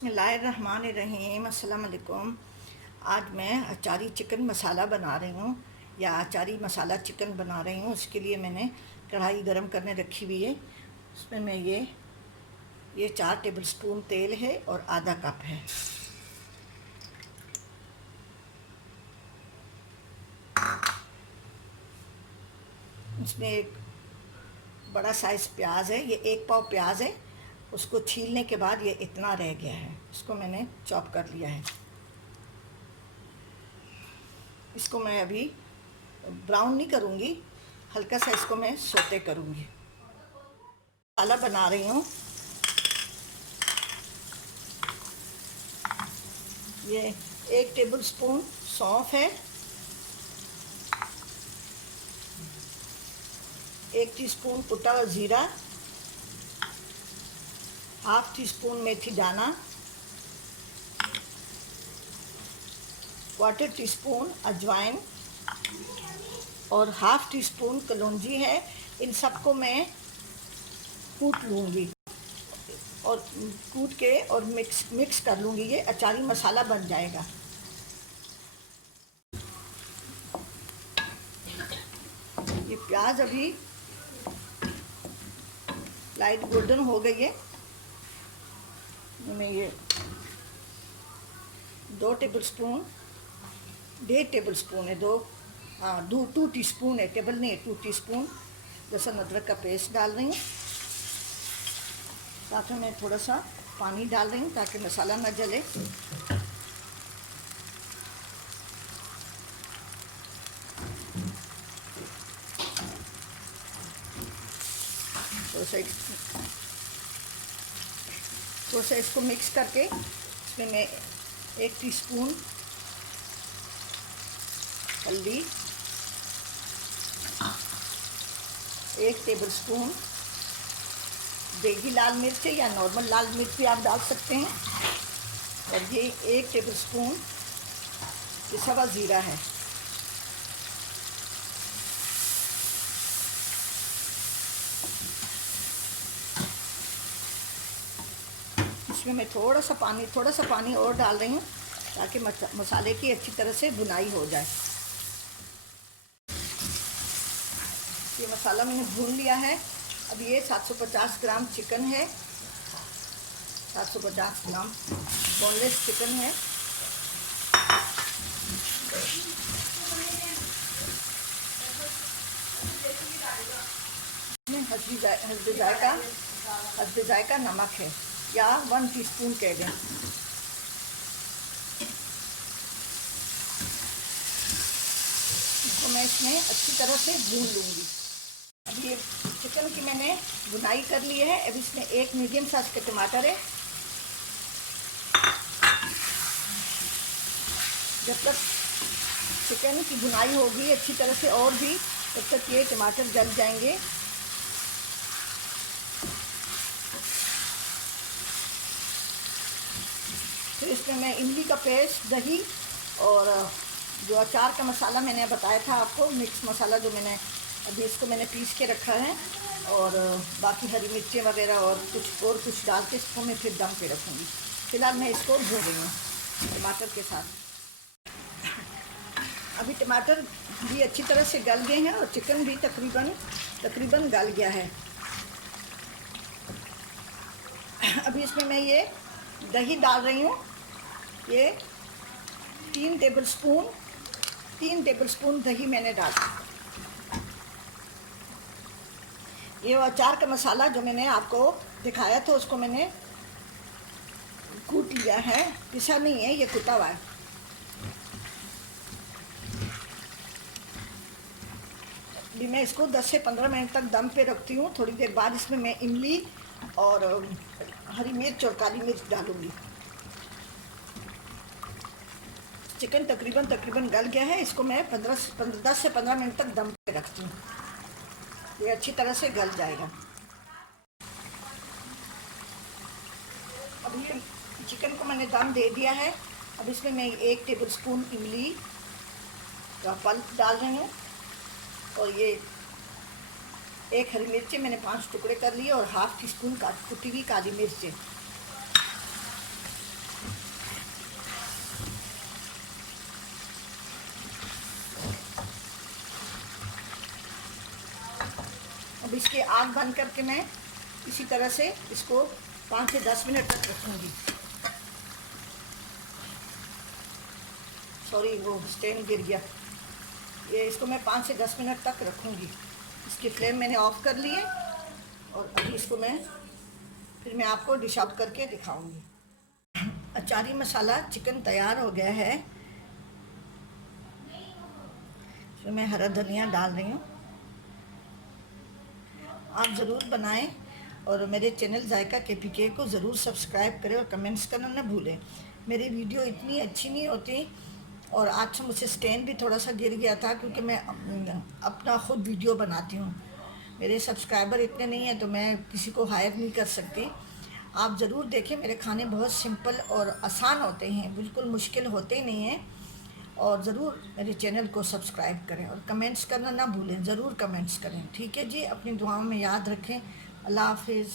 बिस्मिल्लाहिर्रहमानिर्रहीम। अस्सलाम वालेकुम। आज मैं अचारी चिकन मसाला बना रही हूँ या अचारी मसाला चिकन बना रही हूँ। उसके लिए मैंने कढ़ाई गरम करने रखी हुई है। उसमें मैं ये 4 टेबलस्पून तेल है और आधा कप है। इसमें एक बड़ा साइज़ प्याज है, ये 1 पाव प्याज है। उसको छीलने के बाद ये इतना रह गया है, इसको मैंने चॉप कर लिया है। इसको मैं अभी ब्राउन नहीं करूँगी, हल्का सा इसको मैं सोते करूँगी। मसाला बना रही हूँ। ये 1 टेबलस्पून सौंफ है, 1 टीस्पून कुटा हुआ ज़ीरा, हाफ टी स्पून मेथी दाना, 1/4 टीस्पून अजवाइन और हाफ टी स्पून कलौंजी है। इन सबको मैं कूट लूँगी और कूट के और मिक्स कर लूँगी। ये अचारी मसाला बन जाएगा। ये प्याज अभी लाइट गोल्डन हो गई है। मैं ये 2 टेबलस्पून, 1.5 टेबलस्पून है, 2 टीस्पून है, टेबल नहीं है, 2 टीस्पून लहसुन अदरक का पेस्ट डाल रही हूँ। साथ में मैं थोड़ा सा पानी डाल रही हूँ ताकि मसाला ना जले। थोड़ा सा इसको मिक्स करके इसमें मैं 1 टीस्पून हल्दी, 1 टेबलस्पून देगी लाल मिर्च या नॉर्मल लाल मिर्च भी आप डाल सकते हैं, और ये 1 टेबलस्पून पिसा हुआ ज़ीरा है। इसमें मैं थोड़ा सा पानी और डाल रही हूँ ताकि मसाले की अच्छी तरह से भुनाई हो जाए। ये मसाला मैंने भून लिया है। अब ये 750 ग्राम चिकन है, 750 ग्राम बोनलेस चिकन है। हस्बे जायका नमक है या 1 टीस्पून कह दें। इसको मैं इसमें अच्छी तरह से भून लूँगी। अब ये चिकन की मैंने भुनाई कर ली है। अब इसमें 1 मीडियम साइज का टमाटर है। जब तक चिकन की भुनाई होगी अच्छी तरह से और भी, तब तक ये टमाटर गल जाएंगे। फिर इसमें मैं इमली का पेस्ट, दही और जो अचार का मसाला मैंने बताया था आपको, मिक्स मसाला जो मैंने अभी इसको मैंने पीस के रखा है, और बाकी हरी मिर्चें वगैरह और कुछ डाल के इसको मैं फिर दम पे रखूँगी। फिलहाल मैं इसको भून रही हूँ टमाटर के साथ। अभी टमाटर भी अच्छी तरह से गल गए हैं और चिकन भी तकरीबन गल गया है। अभी इसमें मैं ये दही डाल रही हूँ। ये 3 टेबलस्पून दही मैंने डाला। ये अचार का मसाला जो मैंने आपको दिखाया था उसको मैंने कूट लिया है, पिसा नहीं है, ये कुटा हुआ है। अभी मैं इसको 10 से 15 मिनट तक दम पे रखती हूँ। थोड़ी देर बाद इसमें मैं इमली और हरी मिर्च और काली मिर्च डालूँगी। चिकन तकरीबन गल गया है। इसको मैं 10 से 15 मिनट तक दम पे रखती हूँ, ये अच्छी तरह से गल जाएगा। अब ये चिकन को मैंने दम दे दिया है। अब इसमें मैं 1 टेबलस्पून इमली का पल्प डाल रही हूँ, और ये 1 हरी मिर्ची मैंने 5 टुकड़े कर लिए, और हाफ टी स्पून कुटी हुई काली मिर्च। आग बंद करके मैं इसी तरह से इसको 5 से 10 मिनट तक रखूँगी। सॉरी, वो स्टैंड गिर गया। ये इसको मैं 5 से 10 मिनट तक रखूँगी। इसकी फ्लेम मैंने ऑफ कर ली है और अभी इसको फिर मैं आपको डिश आउट करके दिखाऊंगी। अचारी मसाला चिकन तैयार हो गया है। इसमें मैं हरा धनिया डाल रही हूँ। आप ज़रूर बनाएं और मेरे चैनल जायका KPK को ज़रूर सब्सक्राइब करें और कमेंट्स करना न भूलें। मेरी वीडियो इतनी अच्छी नहीं होती और आज से मुझसे स्टैंड भी थोड़ा सा गिर गया था क्योंकि मैं अपना ख़ुद वीडियो बनाती हूँ। मेरे सब्सक्राइबर इतने नहीं हैं तो मैं किसी को हायर नहीं कर सकती। आप ज़रूर देखें, मेरे खाने बहुत सिंपल और आसान होते हैं, बिल्कुल मुश्किल होते ही नहीं हैं। और ज़रूर मेरे चैनल को सब्सक्राइब करें और कमेंट्स करना ना भूलें, ज़रूर कमेंट्स करें। ठीक है जी, अपनी दुआओं में याद रखें। अल्लाह हाफिज़।